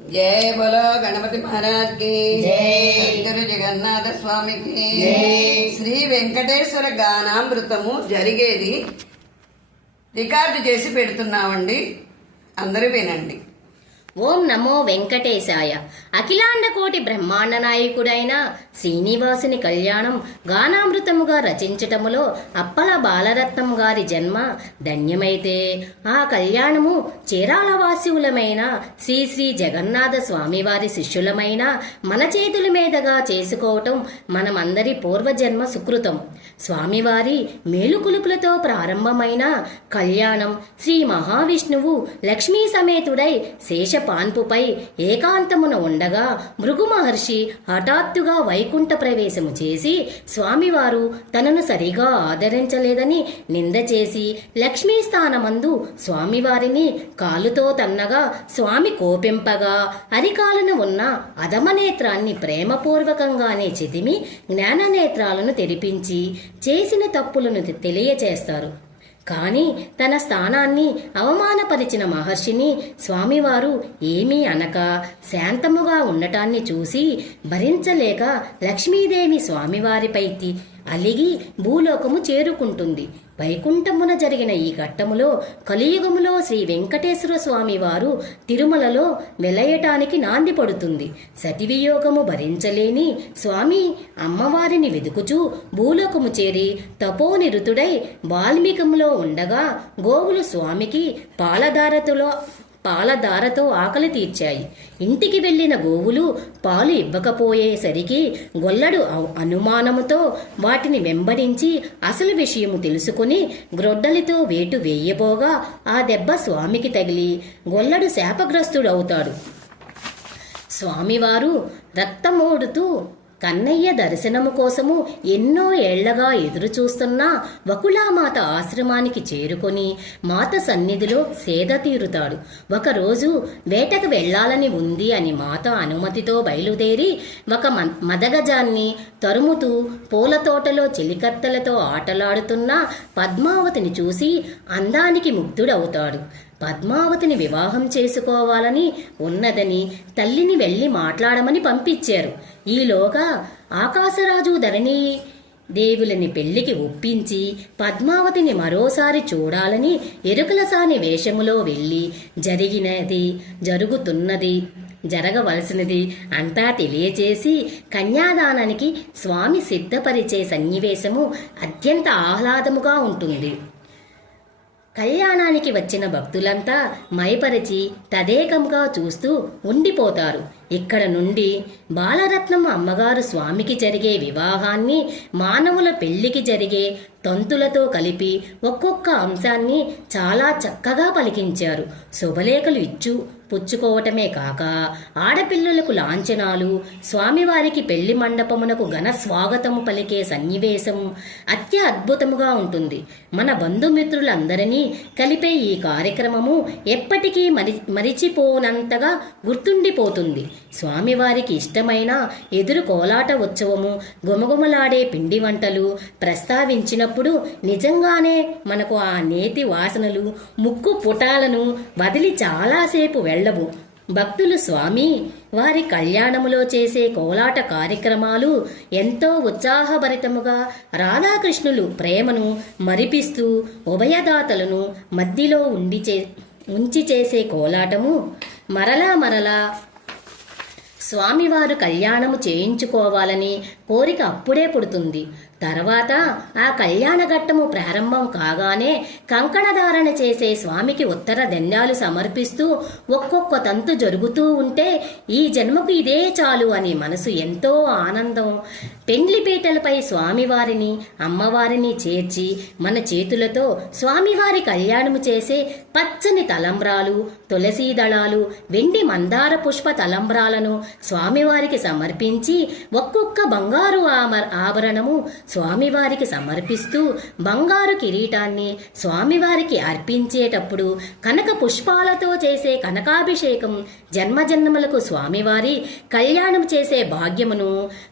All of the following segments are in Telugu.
జయ బోలో గణపతి మహారాజ్కి జై. గురు జగన్నాథ స్వామికి. శ్రీ వెంకటేశ్వర గానామృతము జరిగేది రికార్డు చేసి పెడుతున్నామండి అందరూ వినండి ఓం నమో వెంకటేశాయ. అఖిలాండ కోటి బ్రహ్మాండ నాయకుడైన శ్రీనివాసుని కళ్యాణం గానామృతముగా రచించటములో అప్పల బాలరత్నం గారి జన్మ ధన్యమైతే. ఆ కళ్యాణము చీరాల వాస్యులమైన శ్రీ శ్రీ జగన్నాథ స్వామివారి శిష్యులమైన మన చేతుల మీదుగా చేసుకోవటం మనమందరి పూర్వజన్మ సుకృతం. స్వామివారి మేలుకులుపులతో ప్రారంభమైన కళ్యాణం శ్రీ మహావిష్ణువు లక్ష్మీ సమేతుడై శేష పాన్పుపై ఏకాంతమున ఉండగా భృగు మహర్షి హఠాత్తుగా వైకుంఠ ప్రవేశము చేసి స్వామివారు తనను సరిగా ఆదరించలేదని నింద చేసి లక్ష్మీ స్థానమందు స్వామివారిని కాలుతో తన్నగా స్వామి కోపింపగా అరికాలను ఉన్న అధమనేత్రాన్ని ప్రేమపూర్వకంగానే చిదిమి జ్ఞాననేత్రాలను తెరిపించి చేసిన తప్పులను తెలియచేస్తారు. కానీ తన స్థానాన్ని అవమానపరిచిన మహర్షిని స్వామివారు ఏమీ అనక శాంతముగా ఉండటాన్ని చూసి భరించలేక లక్ష్మీదేవి స్వామివారిపై అలిగి భూలోకము చేరుకుంటుంది. వైకుంఠమున జరిగిన ఈ ఘట్టములో కలియుగములో శ్రీ వెంకటేశ్వర స్వామి వారు తిరుమలలో వెలయటానికి నాంది పడుతుంది. సతివియోగము భరించలేని స్వామి అమ్మవారిని వెదుకుచూ భూలోకము చేరి తపోనిరుతుడై వాల్మీకములో ఉండగా గోవులు స్వామికి పాలధారతులో పాలధారతో ఆకలి తీర్చాయి. ఇంటికి వెళ్ళిన గోవులు పాలు ఇవ్వకపోయేసరికి గొల్లడు అనుమానముతో వాటిని వెంబడించి అసలు విషయము తెలుసుకుని గ్రొడ్డలితో వేటు వేయబోగా ఆ దెబ్బ స్వామికి తగిలి గొల్లడు శాపగ్రస్తుడవుతాడు. స్వామివారు రక్తమోడుతూ కన్నయ్య దర్శనము కోసము ఎన్నో ఏళ్ళగా ఎదురుచూస్తున్నా వకులామాత ఆశ్రమానికి చేరుకొని మాత సన్నిధిలో సేద తీరుతాడు. ఒకరోజు వేటకు వెళ్ళాలని ఉంది అని మాత అనుమతితో బయలుదేరి ఒక మ- మదగజాన్ని తరుముతూ పూల తోటలో చెలికత్తెలతో ఆటలాడుతున్న పద్మావతిని చూసి అందానికి ముగ్ధుడవుతాడు. పద్మావతిని వివాహం చేసుకోవాలని ఉన్నదని తల్లిని వెళ్ళి మాట్లాడమని పంపించారు. ఈలోగా ఆకాశరాజు ధరణి దేవులని పెళ్ళికి ఒప్పించి పద్మావతిని మరోసారి చూడాలని ఎరుకలసాని వేషములో వెళ్ళి జరిగినది జరుగుతున్నది జరగవలసినది అంతా తెలియచేసి కన్యాదానానికి స్వామి సిద్ధపరిచే సన్నివేశము అత్యంత ఆహ్లాదముగా ఉంటుంది. కళ్యాణానికి వచ్చిన భక్తులంతా మైపరిచి తదేకంగా చూస్తూ ఉండిపోతారు. ఇక్కడ నుండి బాలరత్నం అమ్మగారు స్వామికి జరిగే వివాహాన్ని మానవుల పెళ్ళికి జరిగే తంతులతో కలిపి ఒక్కొక్క అంశాన్ని చాలా చక్కగా పలికించారు. శుభలేఖలు ఇచ్చు పుచ్చుకోవటమే కాక ఆడపిల్లలకు లాంఛనాలు స్వామివారికి పెళ్ళి మండపమునకు ఘన స్వాగతము పలికే సన్నివేశం అత్య అద్భుతముగా ఉంటుంది. మన బంధుమిత్రులందరినీ కలిపే ఈ కార్యక్రమము ఎప్పటికీ మరి మరిచిపోనంతగా గుర్తుండిపోతుంది. స్వామివారికి ఇష్టమైన ఎదురు కోలాట ఉత్సవము గుమగుమలాడే పిండి వంటలు ప్రస్తావించినప్పుడు నిజంగానే మనకు ఆ నేతి వాసనలు ముక్కు పుటాలను వదిలి చాలాసేపు వెళ్ళవు. భక్తులు స్వామి వారి కళ్యాణములో చేసే కోలాట కార్యక్రమాలు ఎంతో ఉత్సాహభరితముగా రాధాకృష్ణులు ప్రేమను మరిపిస్తూ ఉభయదాతలను మధ్యలో ఉండి చే ఉంచి చేసే కోలాటము. మరలా మరలా స్వామివారు కళ్యాణము చేయించుకోవాలని కోరిక అప్పుడే పుడుతుంది. తర్వాత ఆ కళ్యాణ ఘట్టము ప్రారంభం కాగానే కంకణధారణ చేసే స్వామికి ఉత్తర దన్యాలు సమర్పిస్తూ ఒక్కొక్క తంతు జరుగుతూ ఉంటే ఈ జన్మకు ఇదే చాలు అని మనసు ఎంతో ఆనందం. పెండ్లి పీటలపై స్వామివారిని అమ్మవారిని చేర్చి మన చేతులతో స్వామివారి కళ్యాణము చేసే పచ్చని తలంబ్రాలు తులసీ దళాలు వెండి మందార పుష్ప తలంబ్రాలను స్వామివారికి సమర్పించి ఒక్కొక్క బంగారు ఆమ- ఆభరణము స్వామివారికి సమర్పిస్తూ బంగారు కిరీటాన్ని స్వామివారికి అర్పించేటప్పుడు కనక పుష్పాలతో చేసే కనకాభిషేకం జన్మజన్మలకు స్వామివారి కళ్యాణం చేసే భాగ్యమును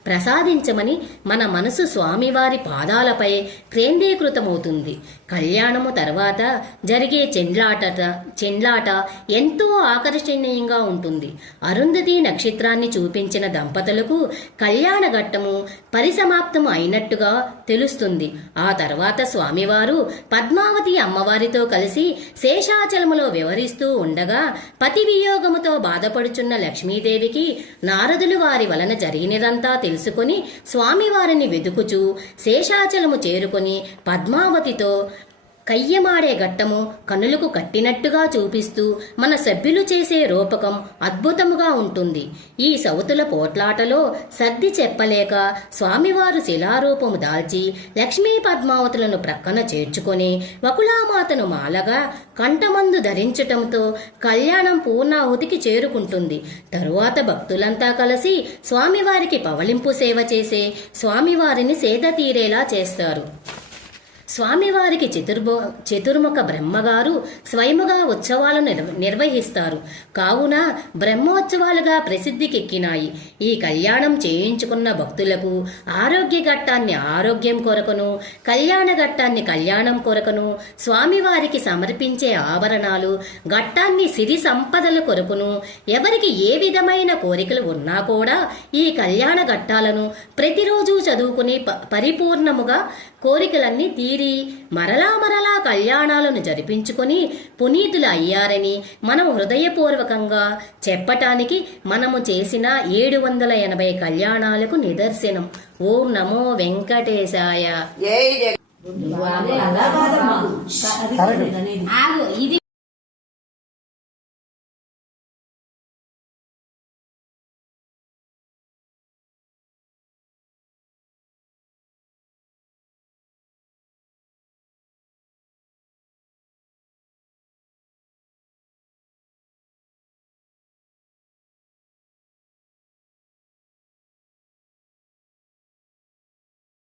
ప్రసాదించమని మన మనసు స్వామివారి పాదాలపై కేంద్రీకృతమవుతుంది. కళ్యాణము తర్వాత జరిగే చెండ్లాట చెండ్లాట ఎంతో ఆకర్షణీయంగా ఉంటుంది. అరుంధతి నక్షత్రాన్ని చూపించిన దంపతులకు కళ్యాణ ఘట్టము పరిసమాప్తం అయినట్టుగా తెలుస్తుంది. ఆ తర్వాత స్వామివారు పద్మావతి అమ్మవారితో కలిసి శేషాచలములో వివరిస్తూ ఉండగా పతివియోగముతో బాధపడుచున్న లక్ష్మీదేవికి నారదులు వారి వలన జరిగినదంతా తెలుసుకొని స్వామివారిని వెదుకుచూ శేషాచలము చేరుకొని పద్మావతితో కయ్యమాడే ఘట్టము కనులకు కట్టినట్టుగా చూపిస్తూ మన సభ్యులు చేసే రూపకం అద్భుతముగా ఉంటుంది. ఈ సౌతుల పోట్లాటలో సర్ది చెప్పలేక స్వామివారు శిలారూపము దాల్చి లక్ష్మీ పద్మావతులను ప్రక్కన చేర్చుకొని వకులామాతను మాలగా కంఠమందు ధరించటంతో కళ్యాణం పూర్ణాహుతికి చేరుకుంటుంది. తరువాత భక్తులంతా కలిసి స్వామివారికి పవళింపు సేవ చేసే స్వామివారిని సేద తీరేలా చేస్తారు. స్వామివారికి చతుర్భు చతుర్ముఖ బ్రహ్మగారు స్వయముగా ఉత్సవాలను నిర్వ- నిర్వహిస్తారు. కావున బ్రహ్మోత్సవాలుగా ప్రసిద్ధికెక్కినాయి. ఈ కళ్యాణం చేయించుకున్న భక్తులకు ఆరోగ్య ఘట్టాన్ని ఆరోగ్యం కొరకును కళ్యాణ ఘట్టాన్ని కళ్యాణం కొరకును స్వామివారికి సమర్పించే ఆభరణాలు ఘట్టాన్ని సిరి సంపదల కొరకును ఎవరికి ఏ విధమైన కోరికలు ఉన్నా కూడా ఈ కళ్యాణ ఘట్టాలను ప్రతిరోజు చదువుకుని ప- పరిపూర్ణముగా కోరికలన్నీ తీరి మరలా మరలా కళ్యాణాలను జరిపించుకొని పునీతులు అయ్యారని మనం హృదయపూర్వకంగా చెప్పటానికి మనము చేసిన ఏడు వందల ఎనభై కళ్యాణాలకు నిదర్శనం. ఓం నమో వెంకటేశాయ. ఇది